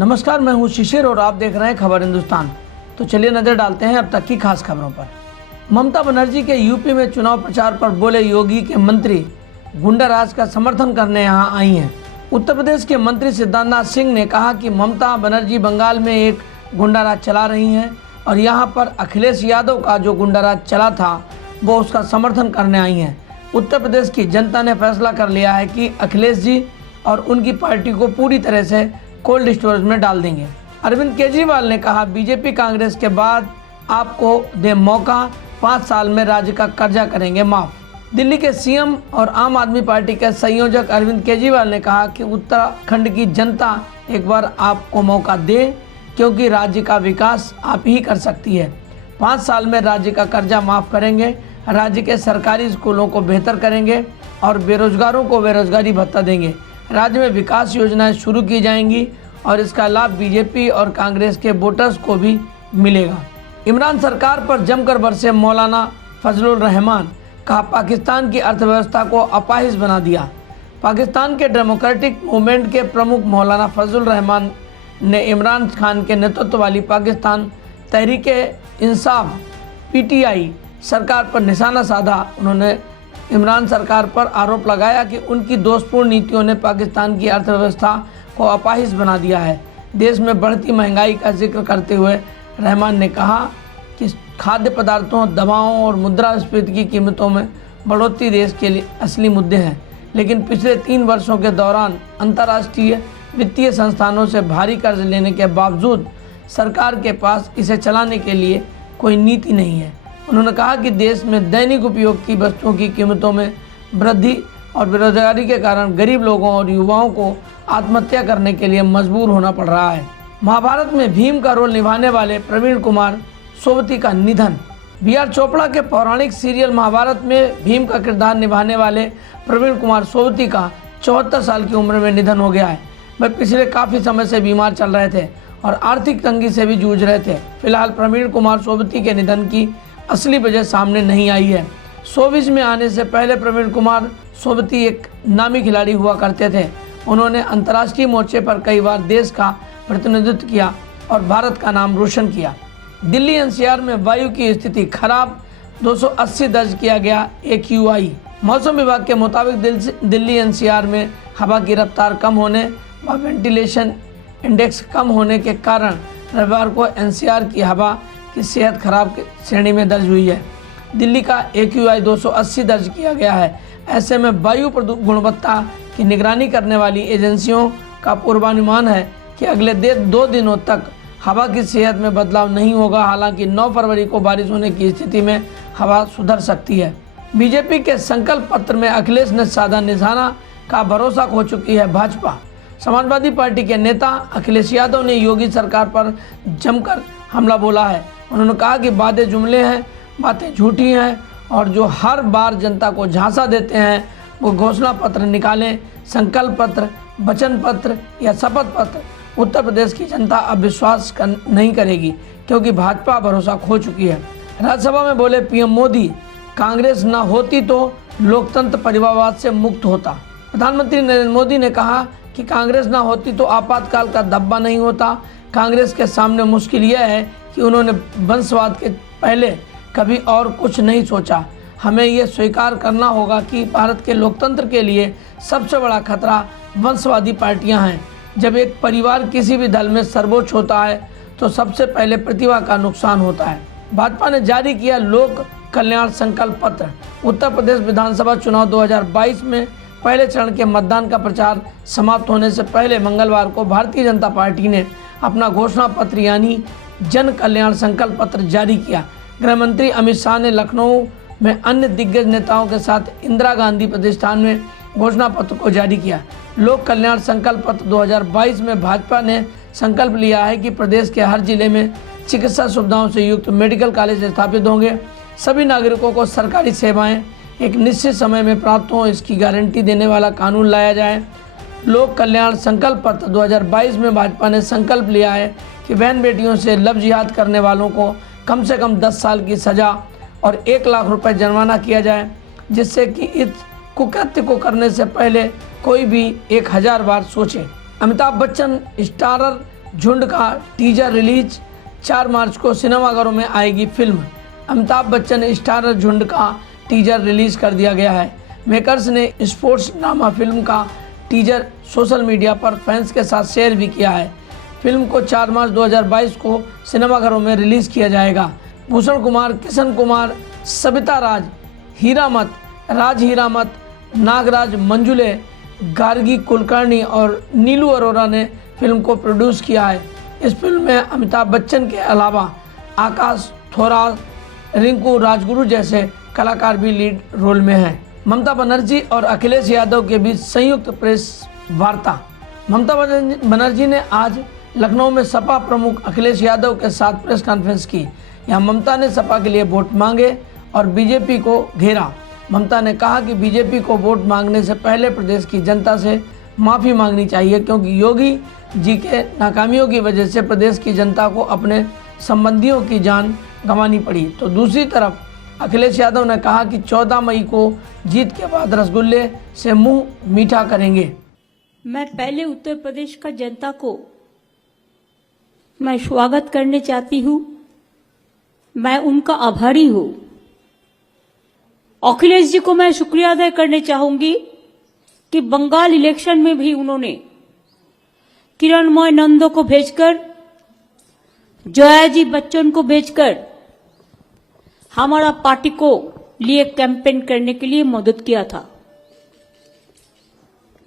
नमस्कार, मैं हूं शिशिर और आप देख रहे हैं खबर हिंदुस्तान। तो चलिए नजर डालते हैं अब तक की खास खबरों पर। ममता बनर्जी के यूपी में चुनाव प्रचार पर बोले योगी के मंत्री गुंडाराज का समर्थन करने यहां आई हैं। उत्तर प्रदेश के मंत्री सिद्धार्थनाथ सिंह ने कहा कि ममता बनर्जी बंगाल में एक गुंडाराज चला रही हैं और यहां पर अखिलेश यादव का जो गुंडाराज चला था वो उसका समर्थन करने आई हैं। उत्तर प्रदेश की जनता ने फैसला कर लिया है कि अखिलेश जी और उनकी पार्टी को पूरी तरह से कोल्ड स्टोरेज में डाल देंगे। अरविंद केजरीवाल ने कहा, बीजेपी कांग्रेस के बाद आपको दे मौका, 5 साल में राज्य का कर्जा करेंगे माफ। दिल्ली के सीएम और आम आदमी पार्टी के संयोजक अरविंद केजरीवाल ने कहा कि उत्तराखंड की जनता एक बार आपको मौका दे, क्योंकि राज्य का विकास आप ही कर सकती है। 5 साल में राज्य का कर्जा माफ करेंगे, राज्य के सरकारी स्कूलों को बेहतर करेंगे और बेरोजगारों को बेरोजगारी भत्ता देंगे। राज्य में विकास योजनाएं शुरू की जाएंगी और इसका लाभ बीजेपी और कांग्रेस के वोटर्स को भी मिलेगा। इमरान सरकार पर जमकर बरसे मौलाना फजलुर रहमान, कहा पाकिस्तान की अर्थव्यवस्था को अपाहिज बना दिया। पाकिस्तान के डेमोक्रेटिक मूवमेंट के प्रमुख मौलाना फजलुर रहमान ने इमरान खान के नेतृत्व वाली पाकिस्तान तहरीक-ए-इंसाफ (PTI) सरकार पर निशाना साधा। उन्होंने इमरान सरकार पर आरोप लगाया कि उनकी दोषपूर्ण नीतियों ने पाकिस्तान की अर्थव्यवस्था को अपाहिज बना दिया है। देश में बढ़ती महंगाई का जिक्र करते हुए रहमान ने कहा कि खाद्य पदार्थों, दवाओं और मुद्रास्फीति की कीमतों में बढ़ोतरी देश के लिए असली मुद्दे हैं, लेकिन पिछले 3 वर्षों के दौरान अंतर्राष्ट्रीय वित्तीय संस्थानों से भारी कर्ज लेने के बावजूद सरकार के पास इसे चलाने के लिए कोई नीति नहीं है। उन्होंने कहा कि देश में दैनिक उपयोग की वस्तुओं की कीमतों में वृद्धि और बेरोजगारी के कारण गरीब लोगों और युवाओं को आत्महत्या करने के लिए मजबूर होना पड़ रहा है। महाभारत में भीम का रोल निभाने वाले प्रवीण कुमार सोबती का निधन। BR चोपड़ा के पौराणिक सीरियल महाभारत में भीम का किरदार निभाने वाले प्रवीण कुमार सोबती का 74 साल की उम्र में निधन हो गया है। वे पिछले काफ़ी समय से बीमार चल रहे थे और आर्थिक तंगी से भी जूझ रहे थे। फिलहाल प्रवीण कुमार सोबती के निधन की असली वजह सामने नहीं आई है। शोबिज में आने से पहले प्रवीण कुमार सोबती एक नामी खिलाड़ी हुआ करते थे। उन्होंने अंतर्राष्ट्रीय मोर्चे पर कई बार देश का प्रतिनिधित्व किया और भारत का नाम रोशन किया। दिल्ली NCR में वायु की स्थिति खराब, 280 दर्ज किया गया AQI। मौसम विभाग के मुताबिक दिल्ली NCR में हवा की रफ्तार कम होने व वेंटिलेशन इंडेक्स कम होने के कारण रविवार को NCR की हवा की सेहत खराब श्रेणी में दर्ज हुई है। दिल्ली का AQI 280 दर्ज किया गया है। ऐसे में वायु गुणवत्ता की निगरानी करने वाली एजेंसियों का पूर्वानुमान है कि अगले 2 दिनों तक हवा की सेहत में बदलाव नहीं होगा। हालांकि 9 फरवरी को बारिश होने की स्थिति में हवा सुधर सकती है। बीजेपी के संकल्प पत्र में अखिलेश ने साधा निशाना, का भरोसा खो चुकी है भाजपा। समाजवादी पार्टी के नेता अखिलेश यादव ने योगी सरकार पर जमकर हमला बोला है। उन्होंने कहा कि बातें जुमले हैं, बातें झूठी हैं और जो हर बार जनता को झांसा देते हैं वो घोषणा पत्र निकालें, संकल्प पत्र, वचन पत्र या शपथ पत्र। उत्तर प्रदेश की जनता अब विश्वास नहीं करेगी, क्योंकि भाजपा भरोसा खो चुकी है। राज्यसभा में बोले PM मोदी, कांग्रेस न होती तो लोकतंत्र परिवारवाद से मुक्त होता। प्रधानमंत्री नरेंद्र मोदी ने कहा कि कांग्रेस न होती तो आपातकाल का धब्बा नहीं होता। कांग्रेस के सामने मुश्किल यह है कि उन्होंने वंशवाद के पहले कभी और कुछ नहीं सोचा। हमें यह स्वीकार करना होगा कि भारत के लोकतंत्र के लिए सबसे बड़ा खतरा वंशवादी पार्टियां हैं। जब एक परिवार किसी भी दल में सर्वोच्च होता है तो सबसे पहले प्रतिभा का नुकसान होता है। भाजपा ने जारी किया लोक कल्याण संकल्प पत्र। उत्तर प्रदेश विधानसभा चुनाव 2022 में पहले चरण के मतदान का प्रचार समाप्त होने से पहले मंगलवार को भारतीय जनता पार्टी ने अपना घोषणा पत्र यानी जन कल्याण संकल्प पत्र जारी किया। गृह मंत्री अमित शाह ने लखनऊ में अन्य दिग्गज नेताओं के साथ इंदिरा गांधी प्रतिष्ठान में घोषणा पत्र को जारी किया। लोक कल्याण संकल्प पत्र 2022 में भाजपा ने संकल्प लिया है कि प्रदेश के हर जिले में चिकित्सा सुविधाओं से युक्त मेडिकल कॉलेज स्थापित होंगे। सभी नागरिकों को सरकारी सेवाएं एक निश्चित समय में प्राप्त हों, इसकी गारंटी देने वाला कानून लाया जाए। लोक कल्याण संकल्प पत्र 2022 में भाजपा ने संकल्प लिया है कि बहन बेटियों से लव जिहाद करने वालों को कम से कम 10 साल की सजा और 1 लाख रुपए जुर्माना किया जाए, जिससे कि इस कुकृत्य को करने से पहले कोई भी 1000 बार सोचे। अमिताभ बच्चन स्टारर झुंड का टीजर रिलीज, 4 मार्च को सिनेमाघरों में आएगी फिल्म। अमिताभ बच्चन स्टारर झुंड का टीजर रिलीज कर दिया गया है। मेकर्स ने स्पोर्ट्स ड्रामा फिल्म का टीजर सोशल मीडिया पर फैंस के साथ शेयर भी किया है। फिल्म को 4 मार्च 2022 को सिनेमाघरों में रिलीज किया जाएगा। भूषण कुमार, किशन कुमार, सबिता राज, हीरामत, राज हीरामत, नागराज मंजुले, गार्गी कुलकर्णी और नीलू अरोरा ने फिल्म को प्रोड्यूस किया है। इस फिल्म में अमिताभ बच्चन के अलावा आकाश थोराट, रिंकू राजगुरु जैसे कलाकार भी लीड रोल में हैं। ममता बनर्जी और अखिलेश यादव के बीच संयुक्त प्रेस वार्ता। ममता बनर्जी ने आज लखनऊ में सपा प्रमुख अखिलेश यादव के साथ प्रेस कॉन्फ्रेंस की। यहाँ ममता ने सपा के लिए वोट मांगे और बीजेपी को घेरा। ममता ने कहा कि बीजेपी को वोट मांगने से पहले प्रदेश की जनता से माफ़ी मांगनी चाहिए, क्योंकि योगी जी के नाकामियों की वजह से प्रदेश की जनता को अपने संबंधियों की जान गंवानी पड़ी। तो दूसरी तरफ अखिलेश यादव ने कहा कि 14 मई को जीत के बाद रसगुल्ले से मुंह मीठा करेंगे। मैं पहले उत्तर प्रदेश का जनता को मैं स्वागत करने चाहती हूँ। मैं उनका आभारी हूँ। अखिलेश जी को मैं शुक्रिया अदा करना चाहूंगी कि बंगाल इलेक्शन में भी उन्होंने किरणमय नंदो को भेजकर, जया जी बच्चन को भेजकर हमारा पार्टी को लिए कैंपेन करने के लिए मदद किया था।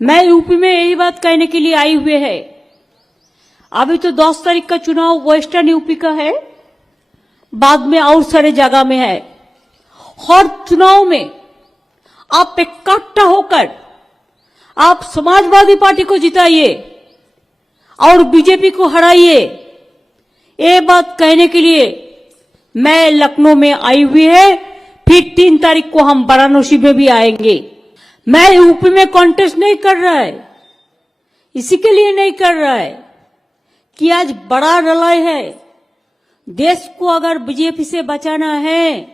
मैं यूपी में यही बात कहने के लिए आई हुए है। अभी तो 10 तारीख का चुनाव वेस्टर्न यूपी का है, बाद में और सारे जगह में है। हर चुनाव में आप इकट्ठा होकर आप समाजवादी पार्टी को जिताइए और बीजेपी को हराइए। ये बात कहने के लिए मैं लखनऊ में आई हुई है। फिर 3 तारीख को हम वाराणसी में भी आएंगे। मैं यूपी में कॉन्टेस्ट नहीं कर रहा है, इसी के लिए नहीं कर रहा है कि आज बड़ा लड़ाई है। देश को अगर बीजेपी से बचाना है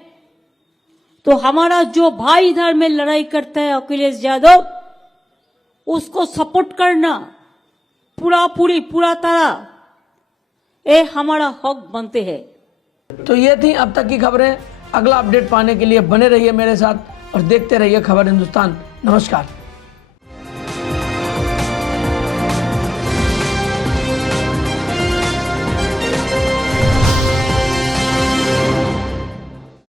तो हमारा जो भाई इधर में लड़ाई करता है अखिलेश यादव, उसको सपोर्ट करना पूरा तरह ये हमारा हक बनते हैं। तो ये थी अब तक की खबरें। अगला अपडेट पाने के लिए बने रहिए मेरे साथ और देखते रहिए खबर हिंदुस्तान। नमस्कार।